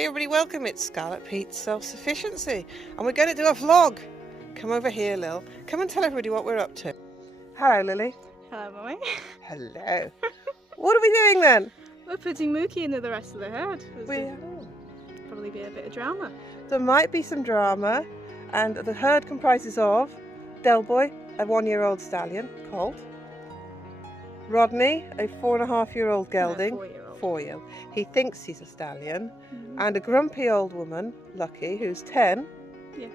Hey everybody, welcome. It's Scarlet Pete's Self-Sufficiency and we're going to do a vlog. Come over here, Lil. Come and tell everybody what we're up to. Hello, Lily. Hello, Mummy. Hello. What are we doing then? We're putting Mookie into the rest of the herd. There'll probably be a bit of drama. There might be some drama, and the herd comprises of Del Boy, a 1-year-old stallion, Colt, Rodney, a 4.5-year-old gelding, No, 4-year-old. 4-year-old. He thinks he's a stallion, and a grumpy old woman, Lucky, who's 10, Yeah.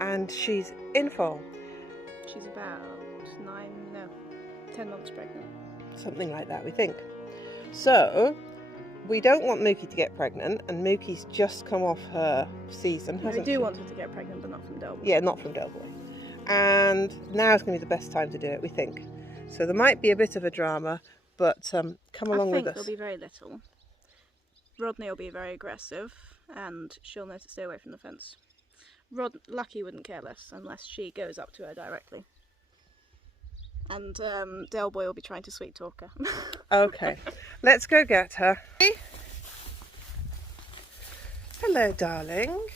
and she's in foal. She's about 10 months pregnant. Something like that, we think. So, we don't want Mookie to get pregnant, and Mookie's just come off her season, We hasn't do she? want her to get pregnant, but not from Del Boy. Yeah, not from Del Boy. And now's going to be the best time to do it, we think. So there might be a bit of a drama, but come along with us. I think there'll be very little. Rodney will be very aggressive, and she'll know to stay away from the fence. Lucky wouldn't care less unless she goes up to her directly. And Del Boy will be trying to sweet talk her. Okay, let's go get her. Hello, darling.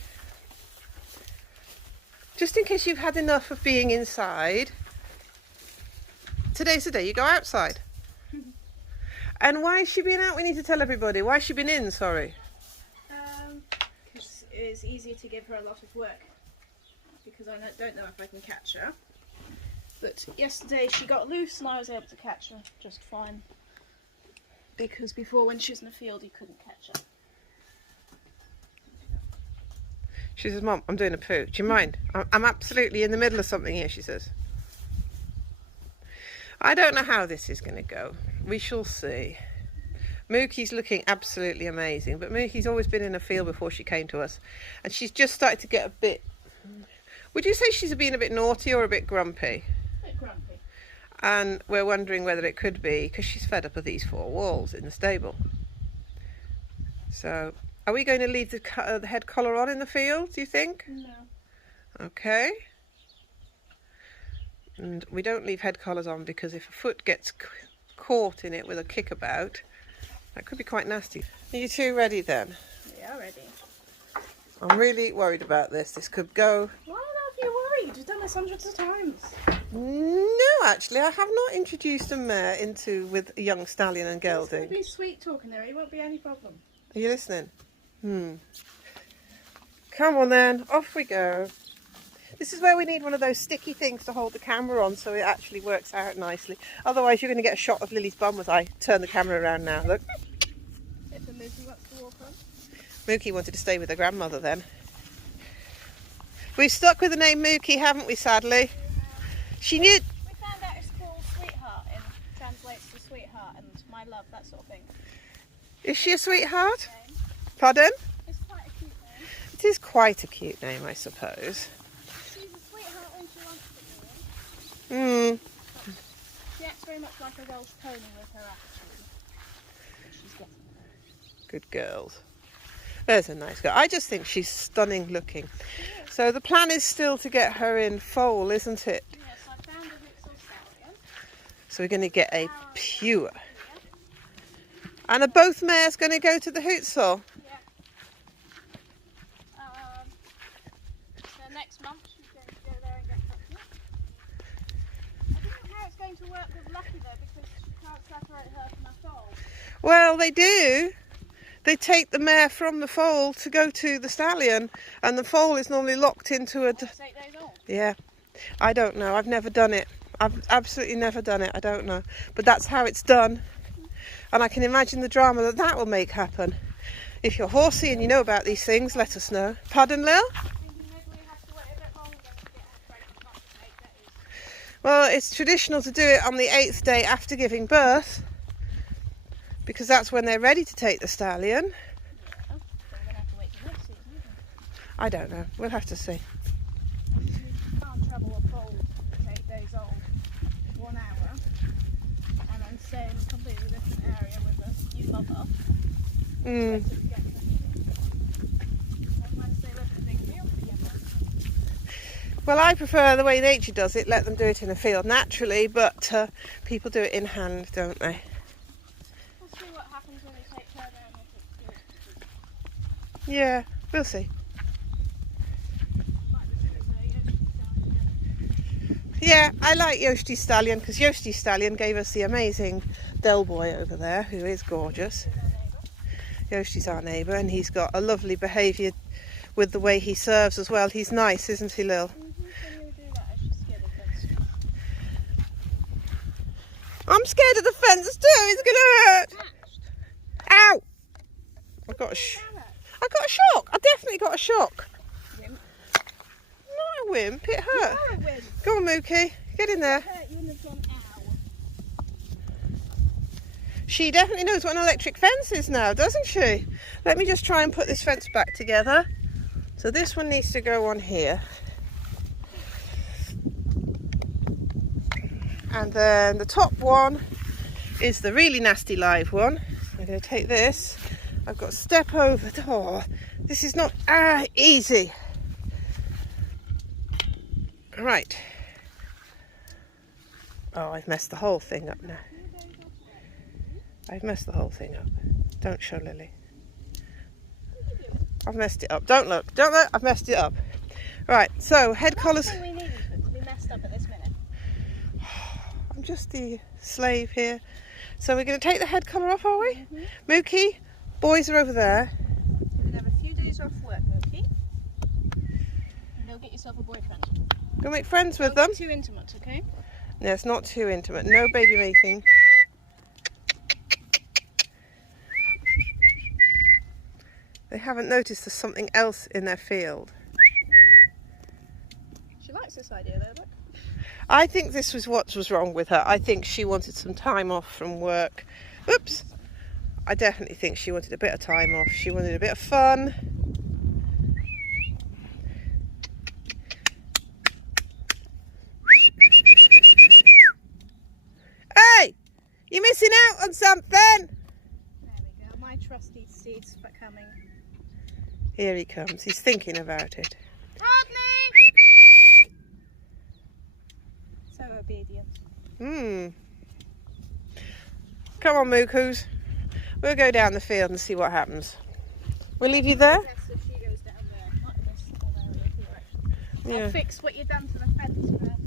Just in case you've had enough of being inside, today's the day you go outside. And why has she been out? We need to tell everybody. Why has she been in, sorry? Because it's easier to give her a lot of work. Because I don't know if I can catch her. But yesterday she got loose and I was able to catch her just fine. Because before, when she was in the field, you couldn't catch her. She says, Mum, I'm doing a poo. Do you mind? I'm absolutely in the middle of something here, she says. I don't know how this is going to go. We shall see. Mookie's looking absolutely amazing, but Mookie's always been in a field before she came to us. And she's just started to get a bit... Would you say she's been a bit naughty or a bit grumpy? A bit grumpy. And we're wondering whether it could be because she's fed up of these 4 walls in the stable. So, are we going to leave the head collar on in the field, do you think? No. Okay. And we don't leave head collars on because if a foot gets caught in it with a kickabout, that could be quite nasty. Are you two ready then? We are ready. I'm really worried about this. This could go... Why on earth are you worried? You've done this hundreds of times. No, actually, I have not introduced a mare with a young stallion and There's gelding. going to be sweet talking there. It won't be any problem. Are you listening? Come on then, off we go. This is where we need one of those sticky things to hold the camera on so it actually works out nicely. Otherwise you're going to get a shot of Lily's bum as I turn the camera around now. Look. If the Mookie wants to walk on. Mookie wanted to stay with her grandmother then. We've stuck with the name Mookie, haven't we, sadly? She knew... We found out it's called Sweetheart and translates to sweetheart and my love, that sort of thing. Is she a sweetheart? Pardon? It's quite a cute name. It is quite a cute name, I suppose. She's a sweetheart when she wants to be. She acts very much like a Welsh pony with her attitude. But she's getting there. Good girls. There's a nice girl. I just think she's stunning looking. So the plan is still to get her in foal, isn't it? Yes, I found a Huxel stallion. So we're going to get a pure. And are both mares going to go to the Huxel? Yeah. So next month she's going to go there and get pregnant. I don't know how it's going to work with Lucky though, because she can't separate her from her foal. Well, they do. They take the mare from the foal to go to the stallion, and the foal is normally locked into a... It's 8 days old. Yeah, I don't know. I've never done it. I've absolutely never done it. I don't know. But that's how it's done. And I can imagine the drama that will make happen. If you're horsey and you know about these things, let us know. Pardon, Lil? Well, it's traditional to do it on the 8th day after giving birth, because that's when they're ready to take the stallion. I don't know. We'll have to see. You can't travel a foal that's 8 days old 1 hour and then stay in a completely different area with a new mother. Unless they live in a big field together. Well, I prefer the way nature does it. Let them do it in a field naturally, but people do it in hand, don't they? We'll see what happens when they take her down with it. Yeah, we'll see. Yeah, I like Yosti Stallion because Yosti Stallion gave us the amazing Del Boy over there, who is gorgeous. Yosti's our neighbour, and he's got a lovely behaviour with the way he serves as well. He's nice, isn't he, Lil? I'm scared of the fence too. It's gonna hurt. Ow! I got a shock. I definitely got a shock. Wimp. Not a wimp. It hurt. You're a wimp. Go on, Mookie. Get in there. Hurt you in the front, ow. She definitely knows what an electric fence is now, doesn't she? Let me just try and put this fence back together. So this one needs to go on here. And then the top one is the really nasty live one. I'm going to take this. I've got to step over. Oh, this is not easy. Right. Oh, I've messed the whole thing up now. I've messed the whole thing up. Don't show Lily. I've messed it up. Don't look. Don't look. I've messed it up. Right, so head collars. We needed it to be messed up at this minute. I'm just the slave here. So we're going to take the head collar off, are we? Mookie, boys are over there. You can have a few days off work, Mookie. And go get yourself a boyfriend. Go make friends with Don't them. get too intimate, okay? No, it's not too intimate. No baby making. They haven't noticed there's something else in their field. She likes this idea though, look. I think this was what was wrong with her. I think she wanted some time off from work. Oops. I definitely think she wanted a bit of time off. She wanted a bit of fun. Hey! You're missing out on something! There we go, my trusty steed's for coming. Here he comes. He's thinking about it. Rodney! So obedient. Come on, Mookoos. We'll go down the field and see what happens. We'll leave you there? Yes, if she goes down there, not in this whole direction. Yeah. I'll fix what you've done to the fence first.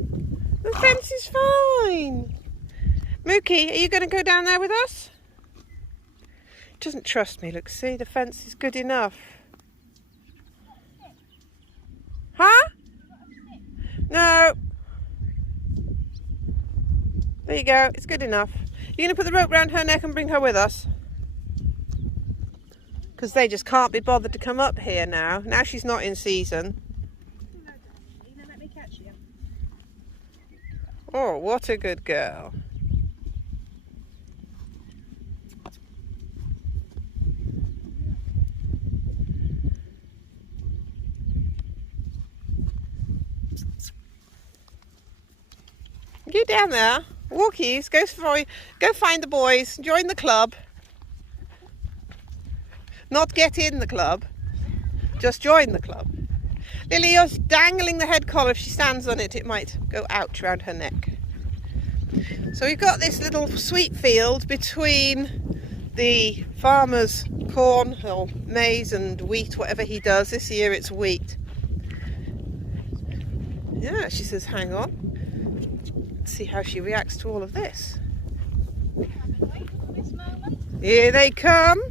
The fence is fine. Mookie, are you going to go down there with us? Doesn't trust me. Look, see, the fence is good enough. Huh? No. There you go. It's good enough. You're going to put the rope round her neck and bring her with us? Because they just can't be bothered to come up here now. Now she's not in season. Let me catch you. Oh, what a good girl. Get down there. Walkies, go find the boys. Join the club. Not get in the club. Just join the club. Lily, you're dangling the head collar. If she stands on it, it might go out around her neck. So we've got this little sweet field between the farmer's corn or maize and wheat, whatever he does. This year it's wheat. Yeah, she says, hang on. Let's see how she reacts to all of this. I've been waiting for this moment. Here they come.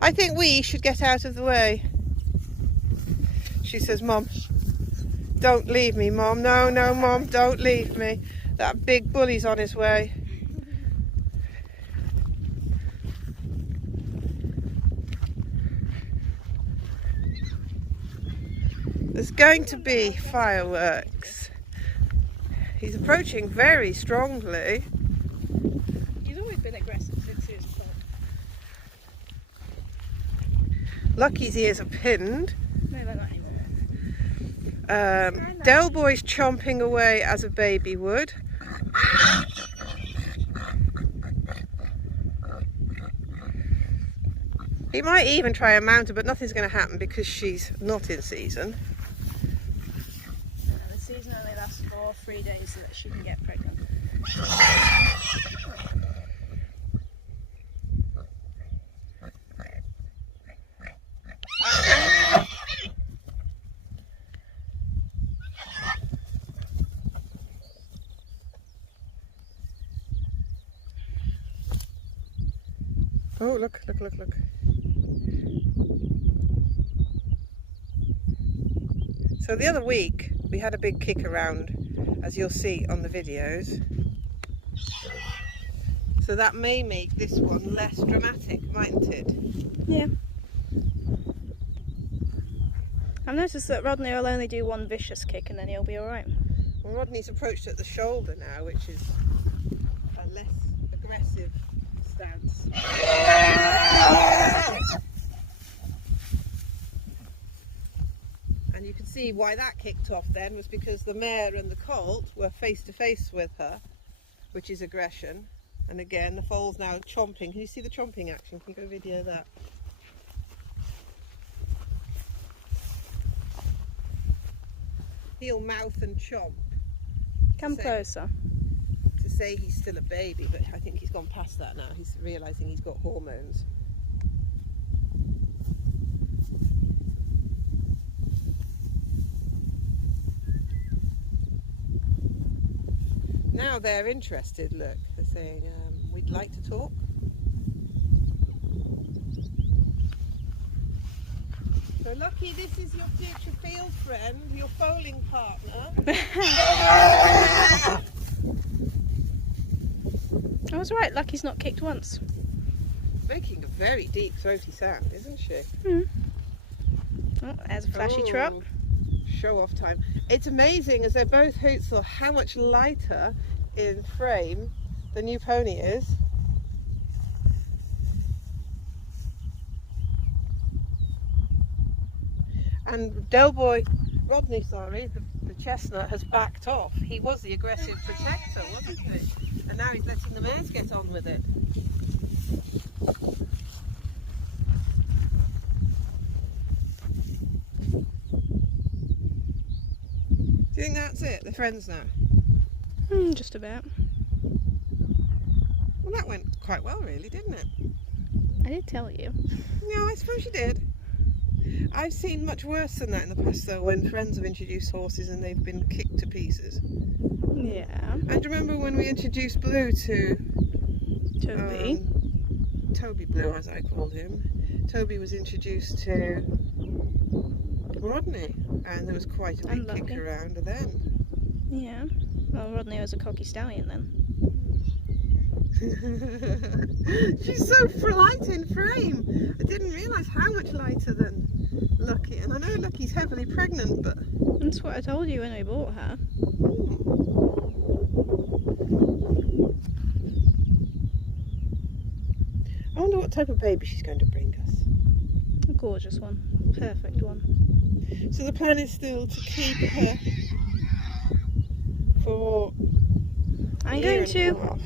I think we should get out of the way. She says, Mom, don't leave me, Mom. No, no, Mom, don't leave me. That big bully's on his way. There's going to be fireworks. He's approaching very strongly. He's always been aggressive since he was born. Lucky's ears are pinned. No, they're not anymore. Del Boy's chomping away as a baby would. He might even try and mount her, but nothing's going to happen because she's not in season. The season only lasts for 3 days so that she can get pregnant. Oh, look, look, look, look. So the other week we had a big kick around, as you'll see on the videos. So that may make this one less dramatic, mightn't it? Yeah. I've noticed that Rodney will only do one vicious kick and then he'll be alright. Well, Rodney's approached at the shoulder now, which is a less aggressive stance. And you can see why that kicked off then was because the mare and the colt were face to face with her, which is aggression. And again, the foal's now chomping. Can you see the chomping action? Can you go video that? He'll mouth and chomp. Come closer. To say he's still a baby, but I think he's gone past that now. He's realising he's got hormones. Now they're interested, look. They're saying, we'd like to talk. So Lucky, this is your future field friend, your foaling partner. I was right, Lucky's not kicked once. Making a very deep throaty sound, isn't she? Mm. Oh, there's a flashy trot. Show off time. It's amazing as they're both Hootsel how much lighter in frame the new pony is. And Rodney, the chestnut has backed off. He was the aggressive protector, wasn't he? And now he's letting the mares get on with it. Do you think that's it? They're friends now? Just about. Well, that went quite well, really, didn't it? I did tell you. Yeah, I suppose you did. I've seen much worse than that in the past, though, when friends have introduced horses and they've been kicked to pieces. Yeah. And remember when we introduced Blue to Toby? Toby Blue, as I called him. Toby was introduced to Rodney, and there was quite a big kick around then. Yeah. Well, Rodney was a cocky stallion then. She's so light in frame. I didn't realise how much lighter than Lucky. And I know Lucky's heavily pregnant, but... That's what I told you when we bought her. I wonder what type of baby she's going to bring us. A gorgeous one. Perfect one. So the plan is still to keep her for... I'm going to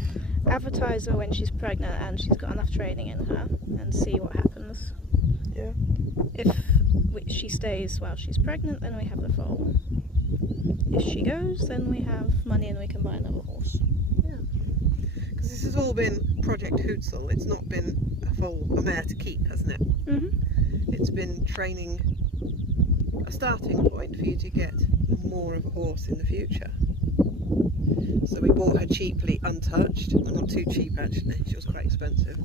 advertise her when she's pregnant and she's got enough training in her and see what happens. Yeah. If she stays while she's pregnant, then we have the foal. If she goes, then we have money and we can buy another horse. Yeah. Because this has all been Project Hootsel. It's not been a mare to keep, hasn't it? Mm-hmm. It's been training, a starting point for you to get more of a horse in the future. So we bought her cheaply, untouched. Well, not too cheap actually, she was quite expensive.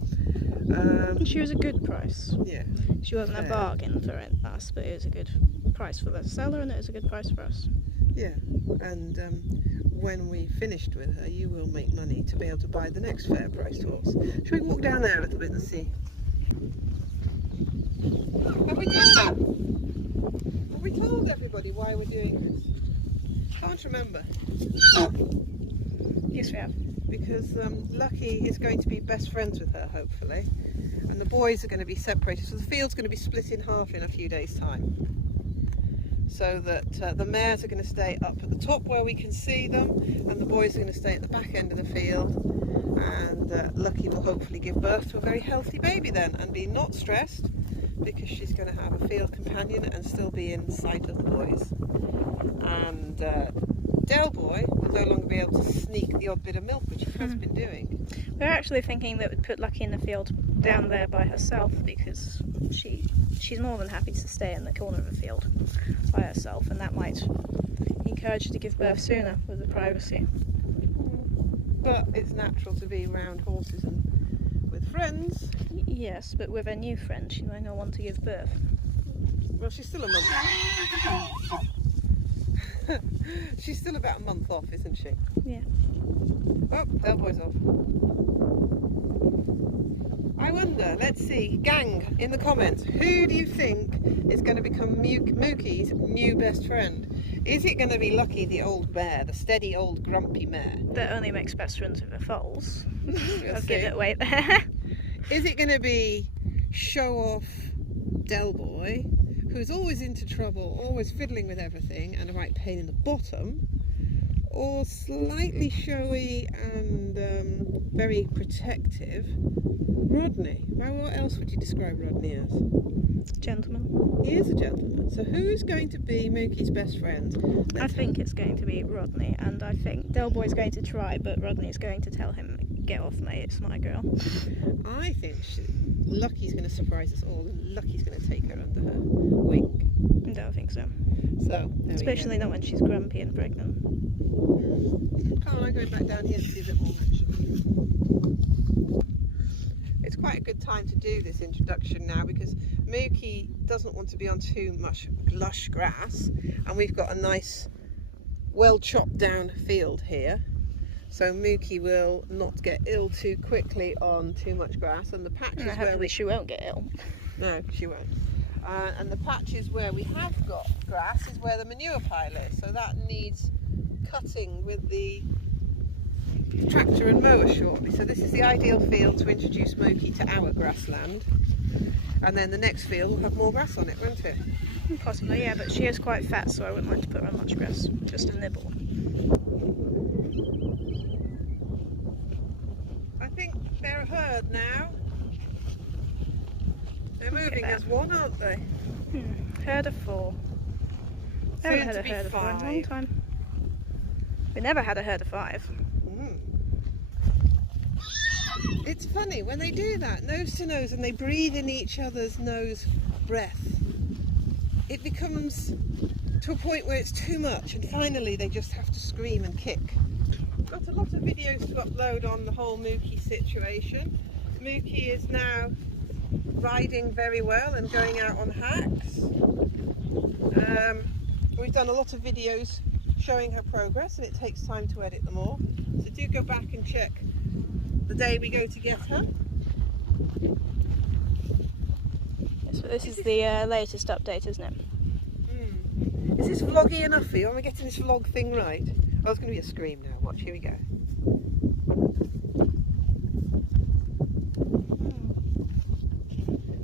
She was a good price. Yeah. She wasn't a bargain for us, but it was a good price for the seller and it was a good price for us. Yeah, and when we finished with her, you will make money to be able to buy the next fair priced horse. Shall we walk down there a little bit and see? Have we told everybody why we're doing this? Can't remember. Yes, we have. Because Lucky is going to be best friends with her, hopefully, and the boys are going to be separated. So the field's going to be split in half in a few days' time. So that the mares are going to stay up at the top where we can see them, and the boys are going to stay at the back end of the field. And Lucky will hopefully give birth to a very healthy baby then, and be not stressed because she's going to have a field companion and still be in sight of the boys. And Del Boy will no longer be able to sneak the odd bit of milk, which he has been doing. We're actually thinking that we'd put Lucky in the field down there by herself because she's more than happy to stay in the corner of the field by herself, and that might encourage her to give birth sooner with the privacy. But it's natural to be around horses and with friends. Yes, but with a new friend, she might not want to give birth. Well, she's still a month. She's still about a month off, isn't she? Yeah. Oh, that boy's off. I wonder, let's see, gang, in the comments, who do you think is going to become Mookie's new best friend? Is it going to be Lucky, the old mare, the steady old grumpy mare? That only makes best friends with the foals. I'll see. give it away there. Is it going to be show-off Del Boy, who's always into trouble, always fiddling with everything, and a right pain in the bottom? Or slightly showy and very protective Rodney? Well, what else would you describe Rodney as? Gentleman. He is a gentleman. So who's going to be Mookie's best friend? I think it's going to be Rodney, and I think Del Boy's going to try, but Rodney's going to tell him, get off mate, it's my girl. I think Lucky's going to surprise us all, and Lucky's going to take her under her wing. I don't think so. So, especially not when she's grumpy and pregnant. Come on, I'm going back down here to see a bit more action. It's quite a good time to do this introduction now because Mookie doesn't want to be on too much lush grass, and we've got a nice well chopped down field here, so Mookie will not get ill too quickly on too much grass. And the patches hopefully she won't get ill. No, she won't. And the patches where we have got grass is where the manure pile is, so that needs cutting with the tractor and mower shortly. So this is the ideal field to introduce Mookie to our grassland, and then the next field will have more grass on it, won't it? Possibly, yeah, but she is quite fat, so I wouldn't like to put her on much grass, just a nibble. I think they're a herd now. They're moving as one, aren't they? Herd of 4. I haven't had a herd of 4 in a long time. We never had a herd of 5. It's funny when they do that, nose to nose, and they breathe in each other's nose breath. It becomes to a point where it's too much, and finally they just have to scream and kick. Got a lot of videos to upload on the whole Mookie situation. Mookie is now riding very well and going out on hacks. We've done a lot of videos showing her progress, and it takes time to edit them all. So do go back and check the day we go to get her. Yes, but this is the latest update, isn't it? Is this vloggy enough for you? Am I getting this vlog thing right? Oh, it's going to be a scream now. Watch, here we go.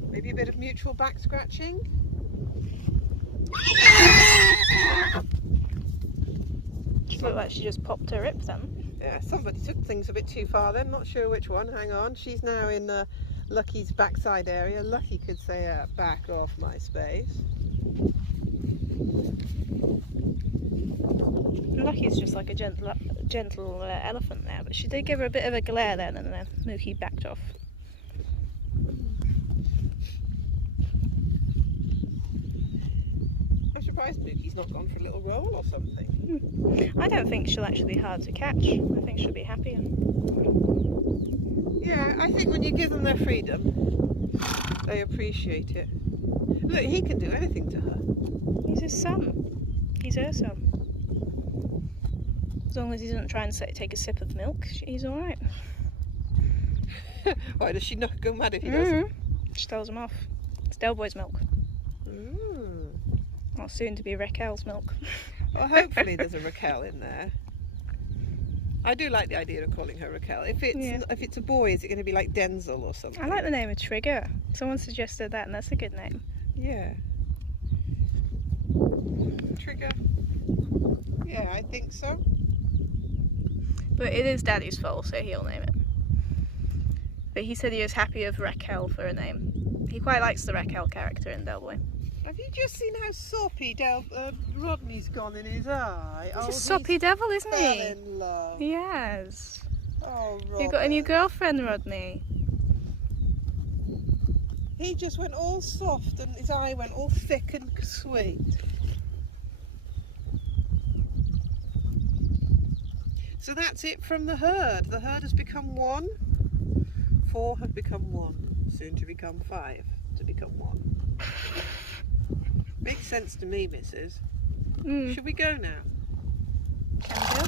Maybe a bit of mutual back scratching. She looked like she just popped her rib then. Yeah, somebody took things a bit too far then. Not sure which one. Hang on. She's now in Lucky's backside area. Lucky could say, back off my space. Lucky's just like a gentle elephant now, but she did give her a bit of a glare then, and then Mookie backed off. I'm surprised Mookie's not gone for a little roll or something. I don't think she'll actually be hard to catch. I think she'll be happier. Yeah, I think when you give them their freedom, they appreciate it. Look, he can do anything to her. He's his son. He's her son. As long as he doesn't try and take a sip of milk, he's alright. Why does she not go mad if he doesn't? She tells him off. It's Del Boy's milk. Or soon to be Raquel's milk. Well, hopefully there's a Raquel in there. I do like the idea of calling her Raquel. If it's a boy, is it going to be like Denzel or something? I like the name of Trigger. Someone suggested that, and that's a good name. Yeah. Trigger. Yeah, I think so. But it is Daddy's fault, so he'll name it. But he said he was happy with Raquel for a name. He quite likes the Raquel character in Del Boy. Have you just seen how soppy Rodney's gone in his eye? He's a soppy devil, isn't he? Fell in love. Yes. Oh, Rodney. You got a new girlfriend, Rodney. He just went all soft and his eye went all thick and sweet. So that's it from the herd. The herd has become one. 4 have become 1, soon to become 5, to become 1. Makes sense to me, Mrs. Should we go now? Can we go?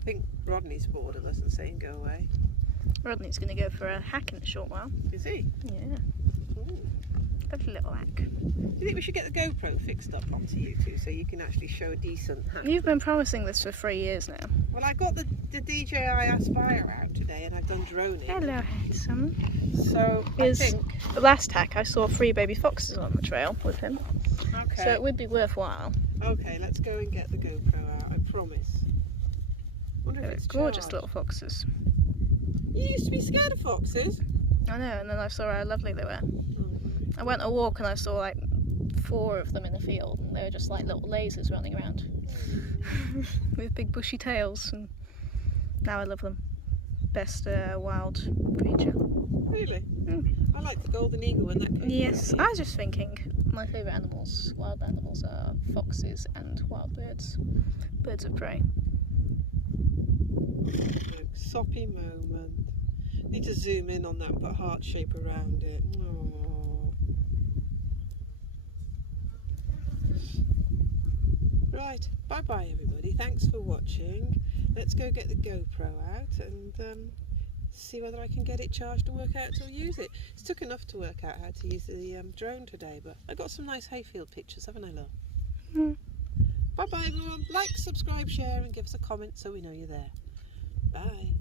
I think Rodney's bored of us and saying go away. Rodney's going to go for a hack in a short while. Is he? Yeah. Ooh. Lovely little hack. Do you think we should get the GoPro fixed up onto you two so you can actually show a decent hack? You've been promising this for 3 years now. Well, I got the DJI Aspire out today and I've done droning. Hello, handsome. So I think... The last hack I saw 3 baby foxes on the trail with him. Okay. So it would be worthwhile. Okay, let's go and get the GoPro out, I promise. Wonder if They're it's gorgeous charged. little foxes. You used to be scared of foxes? I know, and then I saw how lovely they were. Oh, I went a walk and I saw like 4 of them in the field, and they were just like little lasers running around with big bushy tails, and now I love them. Best wild creature. really? I like the golden eagle when that came. Yes, I was just thinking my favourite animals, wild animals, are foxes and wild birds. Birds of prey. Look, soppy moment. Need to zoom in on that and put a heart shape around it. Aww. Right, bye bye everybody. Thanks for watching. Let's go get the GoPro out and see whether I can get it charged and work out how to use it. It's took enough to work out how to use the drone today, but I got some nice hayfield pictures, haven't I, love? Bye bye everyone. Like, subscribe, share and give us a comment so we know you're there. Bye.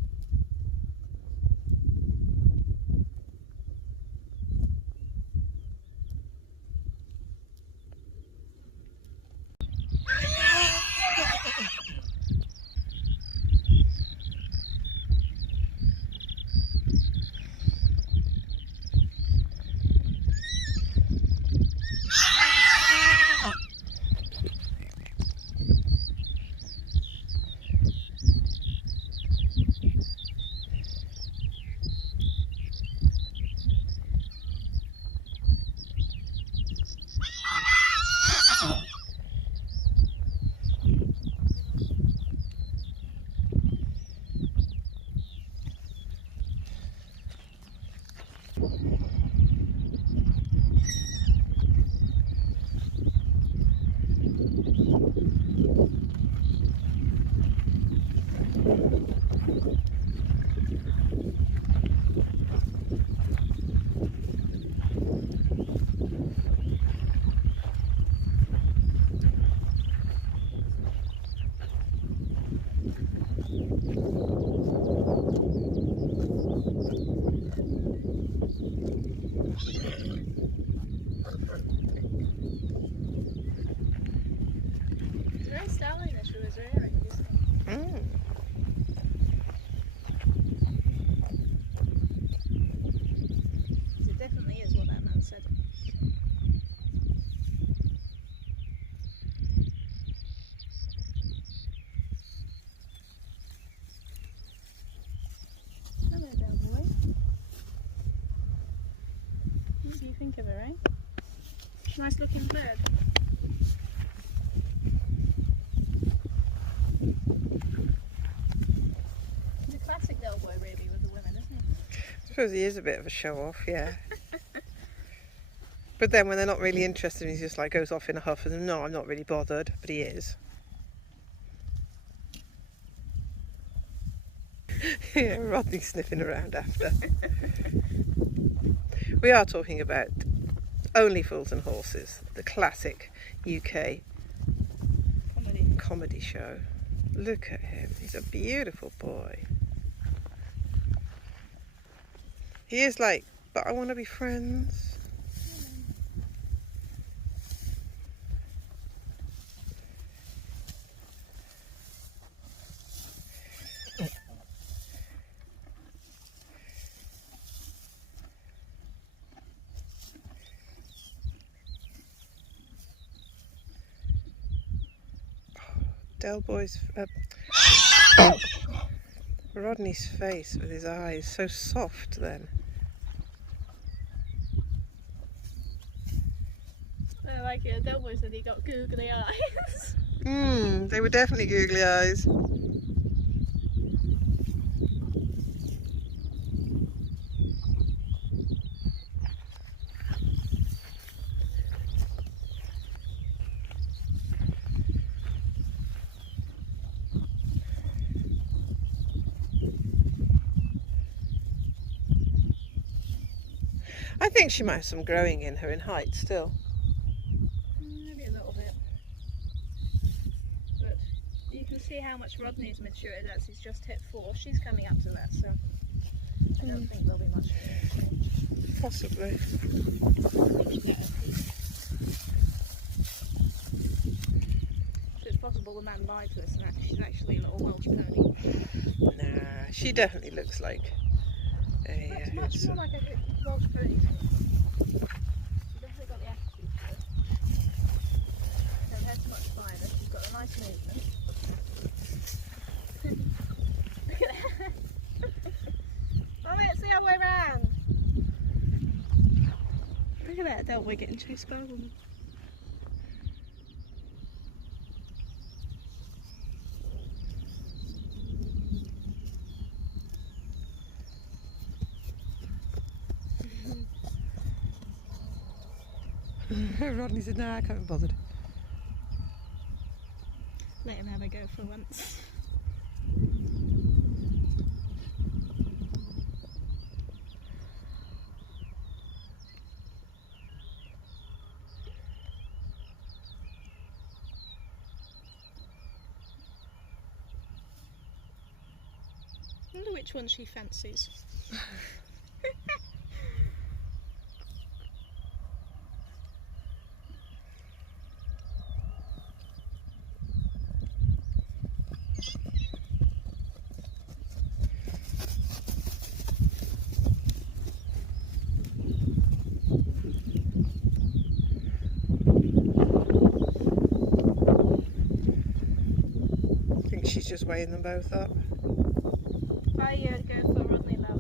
Very stylish with his earrings. It definitely is what that man said. Hello, down boy. What do you think of her, eh? Nice looking bird. He's a classic Del Boy, really, with the women, isn't he? I suppose he is a bit of a show off, yeah. But then when they're not really interested, he just like goes off in a huff and no, I'm not really bothered, but he is. Yeah, Rodney's sniffing around after. We are talking about Only Fools and Horses, the classic UK comedy show. Look at him, he's a beautiful boy. He is like, but I want to be friends. Del Boy's, Rodney's face with his eyes, so soft then. Like Del Boy said, he got googly eyes. They were definitely googly eyes. I think she might have some growing in her in height still. Maybe a little bit. But you can see how much Rodney's matured as he's just hit 4. She's coming up to that, so I don't think there'll be much change. Possibly. So it's possible the man lied to us and she's actually a little Welsh pony. Nah, she definitely looks like Looks a... much more like a Welsh pony to me. She's definitely got the attitude to it. Compared to much fibre, she's got a nice movement. Look at that! Mommy, it's the other way round! Look at that, Del, we're getting chased by a woman. Rodney said, nah, I can't be bothered. Let him have a go for once. I wonder which one she fancies. I think she's just weighing them both up. I go for Rodney now.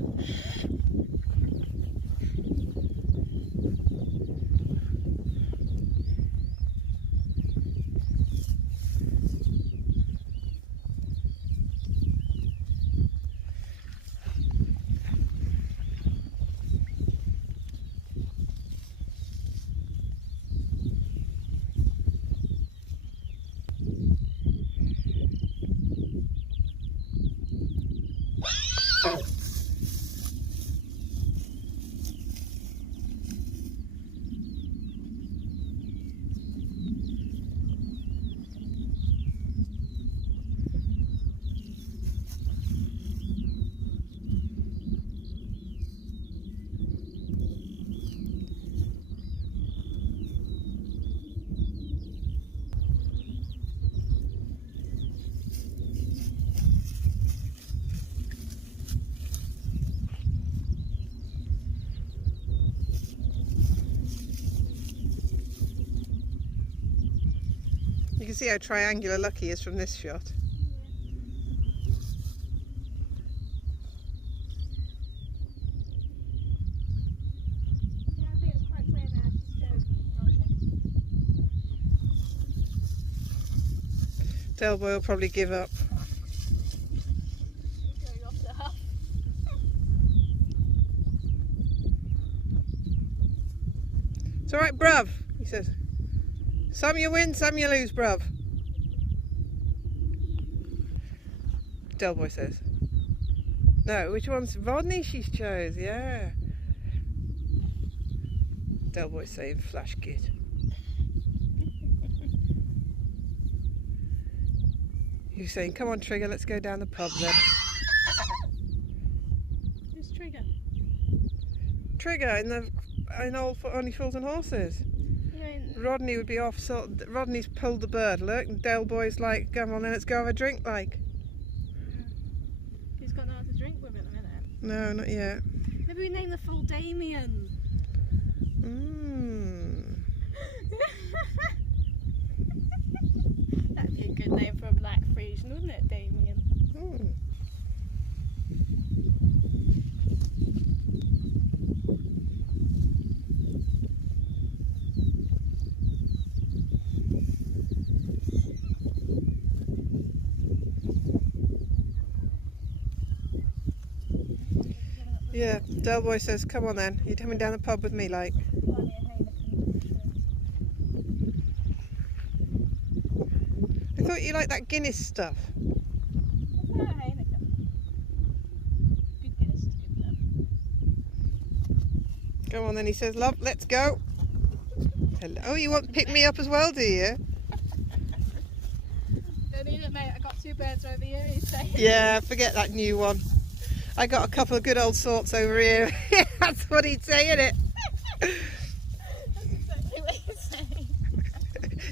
You can see how triangular Lucky is from this shot. Yeah, I think it's quite clear now. She's Rodney. Delboy will probably give up. She's going off the huff. It's alright, bruv, he says. Some you win, some you lose, bruv. Delboy says. No, which one's Rodney she's chose? Yeah. Delboy's saying flash kid. You're saying, come on Trigger, let's go down the pub then. Who's Trigger? Trigger in Old Only Fools and Horses. Rodney would be off, so Rodney's pulled the bird, look, and Delboy's like, come on then, let's go have a drink, like. He's got nothing to drink with at the minute. No, not yet. Maybe we name the foal Damien. That'd be a good name for a black Frisian, wouldn't it, Damien? Yeah, Delboy says, come on then, you're coming down the pub with me, like. I thought you liked that Guinness stuff. Good Guinness is good enough. Come on then, he says, love, let's go. Hello, you want to pick me up as well, do you? Don't need it, mate. I got 2 birds over here, he's saying. Yeah, forget that new one. I got a couple of good old sorts over here. That's what he'd say, innit? That's exactly what he's saying.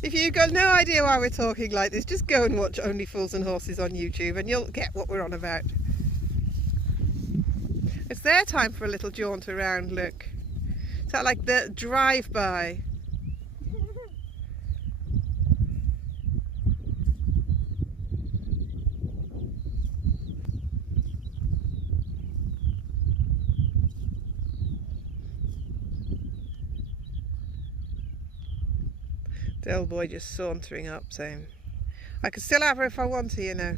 If you've got no idea why we're talking like this, just go and watch Only Fools and Horses on YouTube and you'll get what we're on about. It's their time for a little jaunt around, look. Is that like the drive-by? The old boy just sauntering up saying, I could still have her if I want to, you know.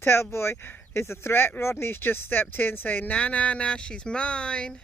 Tell boy, is a threat. Rodney's just stepped in saying, nah, nah, nah, she's mine.